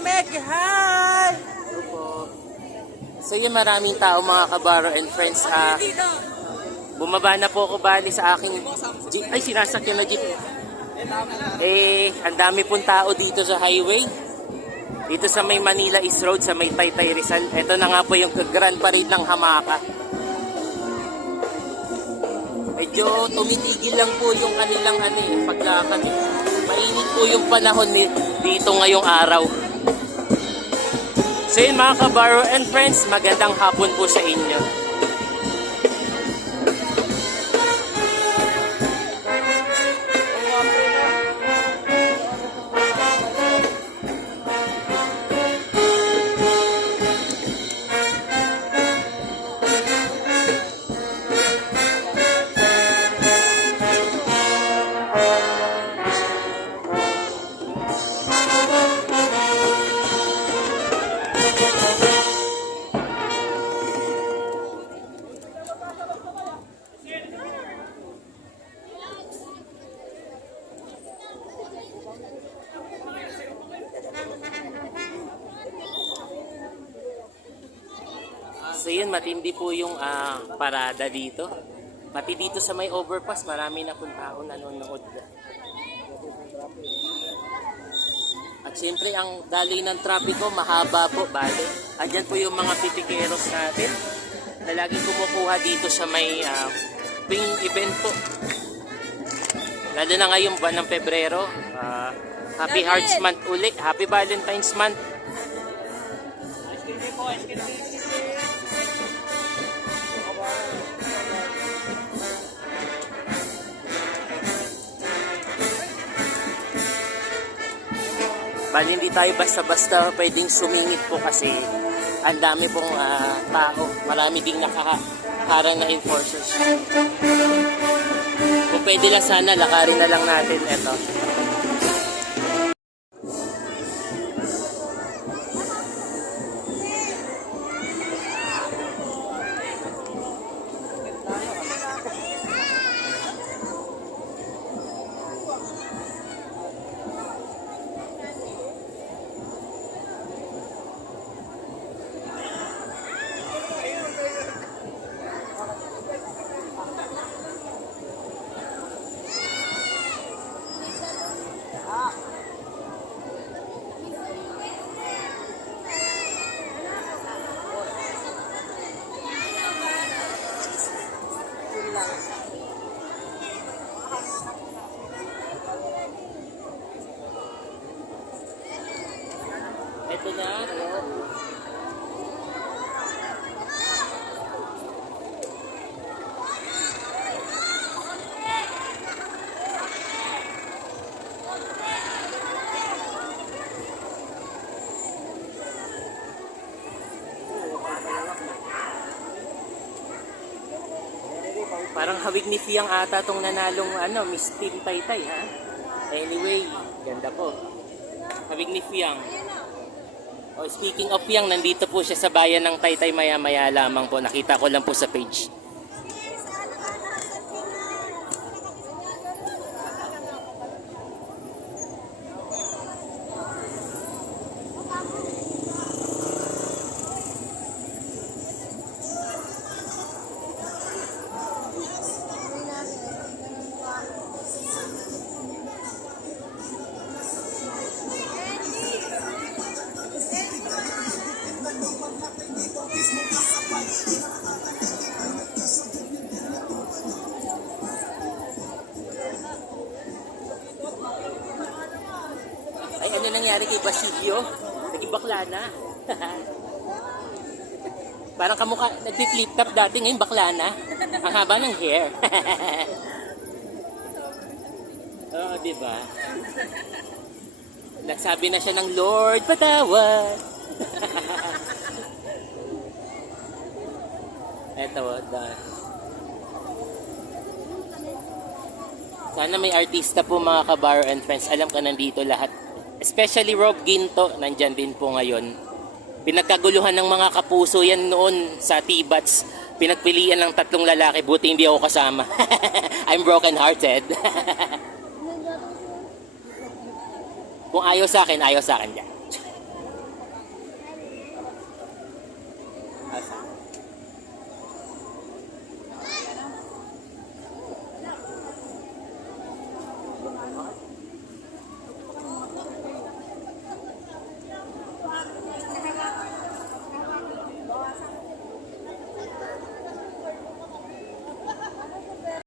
Meg! Hi! So yun, maraming tao mga kabaro and friends. Bumaba na po ako bali sa aking jeep. Ay, sinasakyan na jeep. Ang dami pong tao dito sa highway. Dito sa may Manila East Road, sa may Taytay Rizal. Ito na nga po yung Grand Parade ng Hamaka. Medyo tumitigil lang po yung kanilang paglakan. Mainit po yung panahon dito ngayong araw. So yun mga kabaro and friends, magandang hapon po sa inyo. So yun, matindi po yung parada dito. Pati dito sa may overpass, marami na pong tao nanonood. At siyempre, ang daloy ng trapiko, mahaba po, bale. Andyan po yung mga pitikeros natin na laging kumukuha dito sa may tuwing event po. Lalo na ngayong buwan ng Pebrero. Happy Hearts Month uli. Happy Valentine's Month. Bali, hindi tayo basta-basta pwedeng sumingit po kasi ang dami pong tao. Marami ding nakaharang na enforcers. Kung pwede lang sana, lakarin na lang natin ito. Ito na. Parang hawig ni Fiang ata tong nanalong Miss Team Taytay, ha? Anyway, ganda po. Hawig ni Fiang. Speaking of Fiang, nandito po siya sa bayan ng Taytay maya-maya lamang po. Nakita ko lang po sa page. Ay, ano nangyari kay Basilio? Naging bakla na. Parang kamukha, nag-flip top dati, ngayon bakla na. Ang haba ng hair. Oo, diba? Nagsabi na siya ng Lord, patawad. Eto, sana may artista po mga kabaro and friends. Alam ko nandito lahat. Especially Rob Ginto, nandyan din po ngayon. Pinagkaguluhan ng mga kapuso yan noon sa T-Bats. Pinagpilian ng 3 lalaki, buti hindi ako kasama. I'm broken hearted. Kung ayaw sa akin dyan.